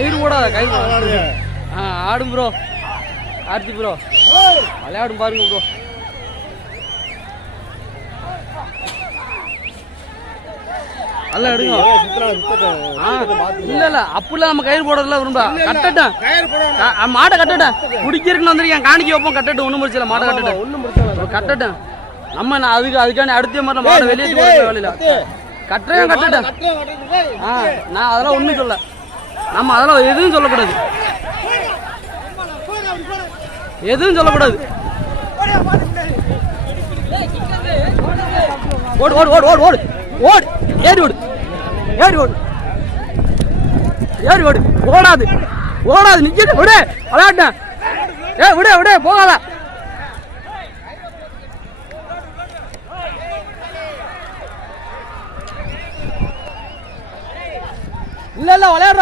கயிறு போடாத கயிறு. ஆடும் ப்ரோ கார்த்தி ப்ரோ விளையாடும் பாருங்க ப்ரோ. நல்லா எடுங்க. இல்ல அப்படிலாம் நம்ம கயிறு போடுறதுல விரும்பா. கட்டட்டும் மாட்டை கட்டட்டும். குடிக்கிறதுன்னு வந்திருக்கேன் காணிக்க வைப்போம். கட்டட்டும் ஒன்றும் பிரச்சனை. மாட்டை கட்டட்டும் ஒன்றும் பிரச்சனை. கட்டட்டும் நம்ம அதுக்காண்டி அடுத்த மாதிரி மாட்டை வெளியே போகிற வேலையில கட்டுறேன் கட்டட்டும். நான் அதெல்லாம் ஒன்றும் சொல்ல. நம்ம அதெல்லாம் எதுவும் சொல்லக்கூடாது. எதுவும் சொல்லக்கூடாது. ஓடு ஓடு ஓடு ஓடு ஓடு ஓடு ஏறி ஓடு ஏறி ஓடு ஏறி ஓடு. ஓடாது ஓடாது நிக்கிட்டு விடு விளையாட்டேன். விடு விடு போகாத. இல்ல இல்ல விளையாடுற